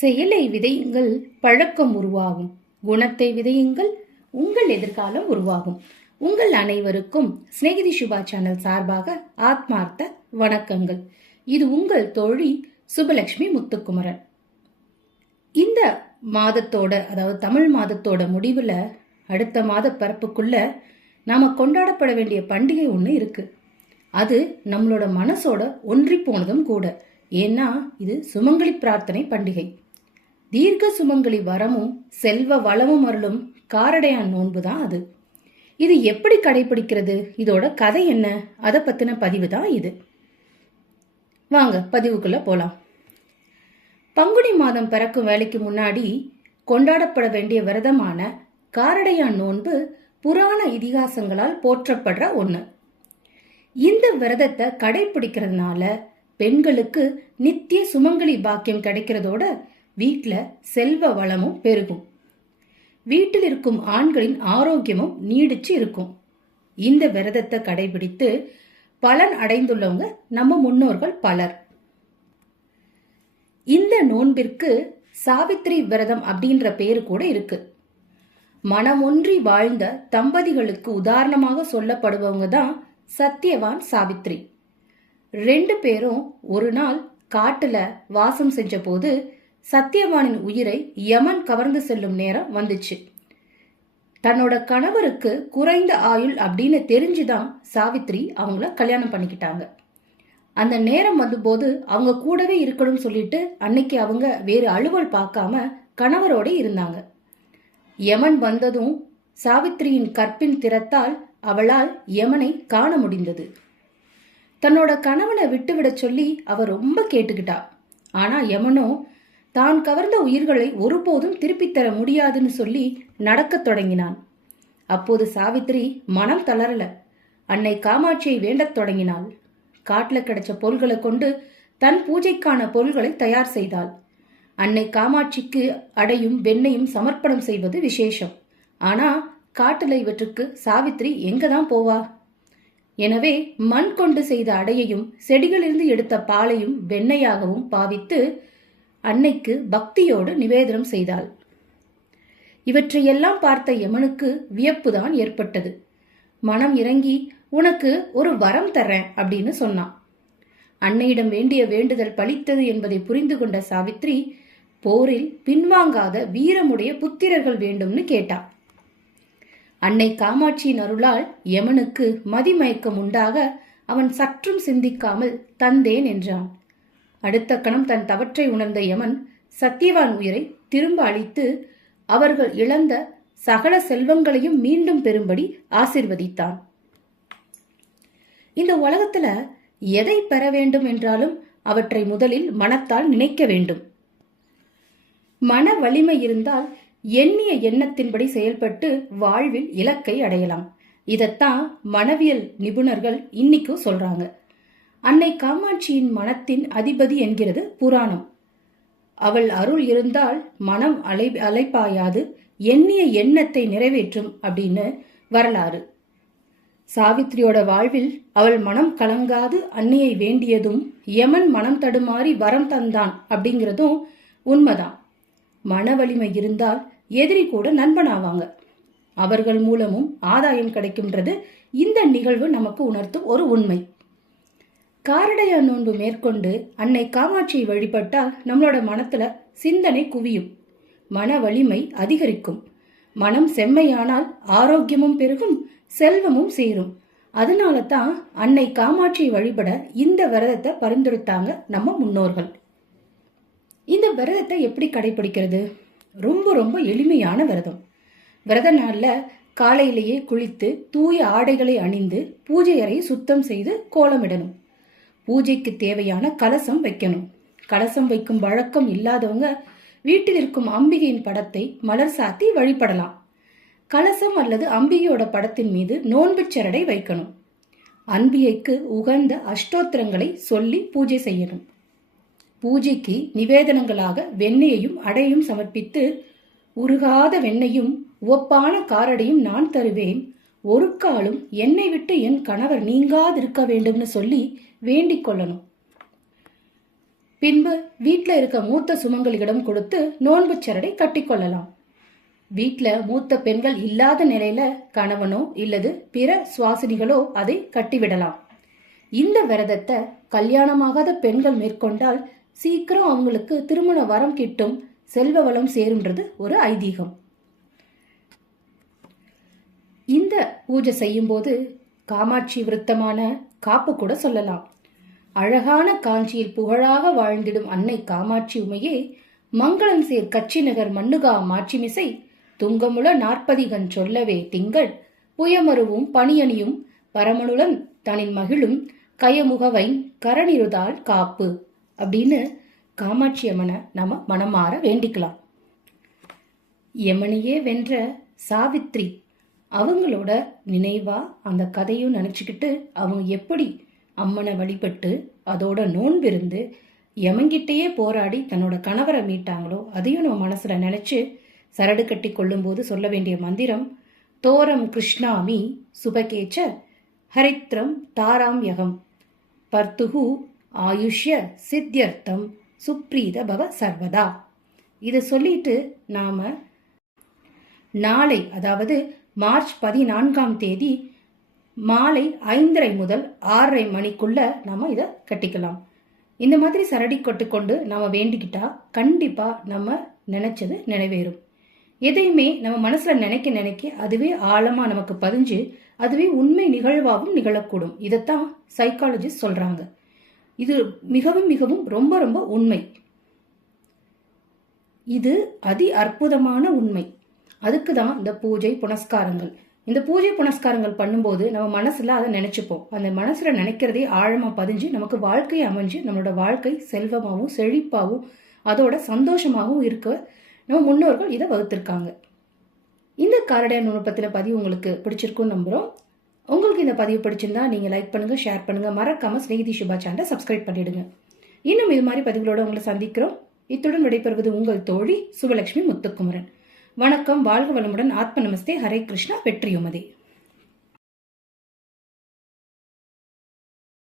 செயலை விதையுங்கள் பழக்கம் உருவாகும். குணத்தை விதையுங்கள் உங்கள் எதிர்காலம் உருவாகும். உங்கள் அனைவருக்கும் ஸ்நேகிதி சுபா சேனல் சார்பாக ஆத்மார்த்த வணக்கங்கள். இது உங்கள் தோழி சுபலட்சுமி முத்துக்குமரன். இந்த மாதத்தோட அதாவது தமிழ் மாதத்தோட முடிவில் அடுத்த மாத பிறப்புக்குள்ள நாம் கொண்டாடப்பட வேண்டிய பண்டிகை ஒன்று இருக்கு. அது நம்மளோட மனசோட ஒன்றி போனதும் கூட. ஏன்னா இது சுமங்கலி பிரார்த்தனை பண்டிகை. தீர்க்க சுமங்கலி வரமும் செல்வ வளமும் அருளும் காரடையான் நோன்பு தான் அது. இது எப்படி கடைபிடிக்கிறது இதோட கதை என்ன? அதை பத்தின பதிவு தான் இது. வாங்க பதிவுக்குள்ள போலாம். பங்குனி மாதம் பிறக்கும் வேலைக்கு முன்னாடி கொண்டாடப்பட வேண்டிய விரதமான காரடையான் நோன்பு புராண இதிகாசங்களால் போற்றப்படுற ஒன்று இந்த விரதத்தை கடைபிடிக்கிறதுனால பெண்களுக்கு நித்திய சுமங்கலி பாக்கியம் கிடைக்கிறதோட வீட்டில் செல்வ வளமும் பெருகும். வீட்டில் இருக்கும் ஆண்களின் ஆரோக்கியமும் நீடிச்சு இருக்கும். இந்த விரதத்தை கடைபிடித்து பலன் அடைந்துள்ளவங்க நம்ம முன்னோர்கள் பலர். இந்த நோன்பிற்கு சாவித்திரி விரதம் அப்படின்ற பேரு கூட இருக்கு. மனமொன்றி வாழ்ந்த தம்பதிகளுக்கு உதாரணமாக சொல்லப்படுபவங்க தான் சத்யவான் சாவித்ரி ரெண்டு பேரும் ஒரு நாள் காட்டுல வாசம் செஞ்ச போது சத்தியவானின் உயிரை யமன் கவர்ந்து செல்லும் நேரம் வந்துச்சு. தன்னோட கணவருக்கு குறைந்த ஆயுள் அப்படின்னு தெரிஞ்சுதான் சாவித்ரி அவங்கள கல்யாணம் பண்ணிக்கிட்டாங்க. அந்த நேரம் வந்தபோது அவங்க கூடவே இருக்கணும்னு சொல்லிட்டு அன்னைக்கு அவங்க வேறு அலுவல் பார்க்காம கணவரோட இருந்தாங்க. யமன் வந்ததும் சாவித்ரியின் கற்பின் திறத்தால் அவளால் யமனை காண முடிந்தது. தன்னோட கணவனை விட்டுவிடச் சொல்லி அவ ரொம்ப கேட்டுக்கிட்டா. ஆனா யமனோ தான் கவர்ந்த உயிர்களை ஒருபோதும் திருப்பித் தர முடியாதுன்னு சொல்லி நடக்கத் தொடங்கினான். அப்போது சாவித்ரி மனம் தளரல. அன்னை காமாட்சியை வேண்டத் தொடங்கினாள். காட்டில் கிடைச்ச பொருள்களை கொண்டு தன் பூஜைக்கான பொருள்களை தயார் செய்தாள். அன்னை காமாட்சிக்கு அடையும் வெண்ணையும் சமர்ப்பணம் செய்வது விசேஷம். ஆனா காட்டுல இவற்றுக்கு சாவித்ரி எங்கதான் போவா? எனவே மண் கொண்டு செய்த அடையையும் செடிகளிலிருந்து எடுத்த பாலையும் வெண்ணையாகவும் பாவித்து அன்னைக்கு பக்தியோடு நிவேதனம் செய்தாள். இவற்றையெல்லாம் பார்த்த யமனுக்கு வியப்புதான் ஏற்பட்டது. மனம் இறங்கி உனக்கு ஒரு வரம் தர்றேன் அப்படின்னு சொன்னான். அன்னையிடம் வேண்டிய வேண்டுதல் பலித்தது என்பதை புரிந்து கொண்ட சாவித்ரி போரில் பின்வாங்காத வீரமுடைய புத்திரர்கள் வேண்டும்னு கேட்டா அன்னை காமாட்சியின் அருளால் யமனுக்கு மதிமயக்கம் உண்டாக அவன் சற்றும் சிந்திக்காமல் தந்தேன் என்றான். அடுத்த கணம் தன் தவற்றை உணர்ந்த யமன் சத்தியவான் உயிரை திரும்ப அளித்து அவர்கள் இழந்த சகல செல்வங்களையும் மீண்டும் பெறும்படி ஆசிர்வதித்தான். இந்த உலகத்துல எதை பெற வேண்டும் என்றாலும் அவற்றை முதலில் மனத்தால் நினைக்க வேண்டும். மன வலிமை இருந்தால் எண்ணிய எண்ணத்தின்படி செயல்பட்டு வாழ்வில் இலக்கை அடையலாம். இதத்தான் மனவியல் நிபுணர்கள் இன்னைக்கும் சொல்றாங்க. அன்னை காமாட்சியின் மனத்தின் அதிபதி என்கிறது புராணம். அவள் அருள் இருந்தால் மனம் அலை அலைப்பாயாது எண்ணிய எண்ணத்தை நிறைவேற்றும் அப்படின்னு வரலாறு. சாவித்ரியோட வாழ்வில் அவள் மனம் கலங்காது அன்னையை வேண்டியதும் யமன் மனம் தடுமாறி வரம் தந்தான் அப்படிங்கிறதும் உண்மைதான். மன வலிமை இருந்தால் எதிரி கூட நண்பனாவாங்க. அவர்கள் மூலமும் ஆதாயம் கிடைக்கும்ன்றது இந்த நிகழ்வு நமக்கு உணர்த்தும் ஒரு உண்மை. காரடைய நோன்பு மேற்கொண்டு அன்னை காமாட்சியை வழிபட்டால் நம்மளோட மனத்துல சிந்தனை குவியும். மன வலிமை அதிகரிக்கும். மனம் செம்மையானால் ஆரோக்கியமும் பெருகும் செல்வமும் சேரும். அதனால தான் அன்னை காமாட்சியை வழிபட இந்த விரதத்தை பரிந்துரைத்தாங்க நம்ம முன்னோர்கள். இந்த விரதத்தை எப்படி கடைபிடிக்கிறது? ரொம்ப ரொம்ப எளிமையான விரதம். விரத நாளில் காலையிலேயே குளித்து தூய ஆடைகளை அணிந்து பூஜை அறையை சுத்தம் செய்து கோலமிடணும். பூஜைக்கு தேவையான கலசம் வைக்கணும். கலசம் வைக்கும் வழக்கம் இல்லாதவங்க வீட்டில் இருக்கும் அம்பிகையின் படத்தை மலர் சாத்தி வழிபடலாம். கலசம் அல்லது அம்பிகையோட படத்தின் மீது நோன்புச் சரடை வைக்கணும். அன்பிகைக்கு உகந்த அஷ்டோத்திரங்களை சொல்லி பூஜை செய்யணும். பூஜைக்கு நிவேதனங்களாக வெண்ணெயையும் அடையும் சமர்ப்பித்து உருகாத வெண்ணையும் உவப்பான காரடையும் நான் தருவேன். ஒரு காலும் என்னை விட்டு என் கணவர் நீங்காதிருக்க வேண்டும்னு சொல்லி வேண்டிக் கொள்ளணும். பின்பு வீட்டில் இருக்க மூத்த சுமங்கலியிடம் கொடுத்து நோன்பு சரடை கட்டிக்கொள்ளலாம் வீட்டில் மூத்த பெண்கள் இல்லாத நிலையில கணவனோ இல்லது பிற சுவாசினிகளோ அதை கட்டிவிடலாம். இந்த விரதத்தை கல்யாணமாகாத பெண்கள் மேற்கொண்டால் சீக்கிரம் அவங்களுக்கு திருமண வரம் கிட்டும் செல்வ வளம் சேரும்ன்றது ஒரு ஐதீகம் இந்த பூஜை செய்யும்போது காமாட்சி விருத்தமான காப்பு கூட சொல்லலாம். அழகான காஞ்சியில் புகழாக வாழ்ந்திடும் அன்னை காமாட்சி உமையே மங்களம் சேர் கச்சி நகர் மண்ணுகா மாட்சிமிசை துங்கமுல நாற்பதிகன் சொல்லவே திங்கள் புயமருவும் பணியணியும் பரமனுடன் தனின் மகிழும் கயமுகவை கரணிருதால் காப்பு அப்படின்னு காமாட்சி அம்மனை நம்ம மனமாற வேண்டிக்கலாம். யமனையே வென்ற சாவித்ரி அவங்களோட நினைவா அந்த கதையும் நினச்சிக்கிட்டு அவங்க எப்படி அம்மனை வழிபட்டு அதோட நோன்பிருந்து எமங்கிட்டேயே போராடி தன்னோட கணவரை மீட்டாங்களோ அதையும் நம்ம மனசில் நினச்சி சரடு கட்டி கொள்ளும்போது சொல்ல வேண்டிய மந்திரம் தோரம் கிருஷ்ணாமி சுபகேச்ச ஹரித்ரம் தாராம் யகம் பர்த்துகு ஆயுஷ்ய சித்தியர்த்தம் சுப்ரீத பவ சர்வதா. இதை சொல்லிட்டு நாம் நாளை அதாவது மார்ச் பதினான்காம் தேதி மாலை ஐந்தரை முதல் ஆறரை மணிக்குள்ள நாம இதை கட்டிக்கலாம். இந்த மாதிரி சரடி கட்டுக்கொண்டு நாம வேண்டிக்கிட்டா கண்டிப்பா நம்ம நினைச்சது நிறைவேறும். எதையுமே நம்ம மனசுல நினைக்க நினைக்க அதுவே ஆழமா நமக்கு பதிஞ்சு அதுவே உண்மை நிகழ்வாகவும் நிகழக்கூடும். இதைத்தான் சைக்காலஜிஸ்ட் சொல்றாங்க. இது மிகவும் மிகவும் ரொம்ப ரொம்ப உண்மை. இது அதி அற்புதமான உண்மை. அதுக்கு தான் இந்த பூஜை புனஸ்காரங்கள். இந்த பூஜை புனஸ்காரங்கள் பண்ணும்போது நம்ம மனசுல அதை நினைச்சுப்போம். அந்த மனசுல நினைக்கிறதே ஆழமா பதிஞ்சு நமக்கு வாழ்க்கை அமைஞ்சு நம்மளோட வாழ்க்கை செல்வமாகவும் செழிப்பாகவும் அதோட சந்தோஷமாகவும் இருக்க நம்ம முன்னோர்கள் இதை வகுத்திருக்காங்க. இந்த காரடைய நுணுப்பத்தின பதிவு உங்களுக்கு பிடிச்சிருக்கும்னு நம்புகிறோம் உங்களுக்கு இந்த பதிவு பிடிச்சிருந்தா நீங்கள் லைக் பண்ணுங்கள் ஷேர் பண்ணுங்கள் மறக்காமல் ஸ்நேகிதி சுபா சேனலை சப்ஸ்கிரைப் பண்ணிடுங்க. இன்னும் இது மாதிரி பதிவுகளோட உங்களை சந்திக்கிறோம். இத்துடன் விடைபெறுவது உங்கள் தோழி சுபலட்சுமி முத்துக்குமரன். வணக்கம் வாழ்க வளமுடன். ஆத்ம நமஸ்தே. ஹரே கிருஷ்ணா. வெற்றியுமதி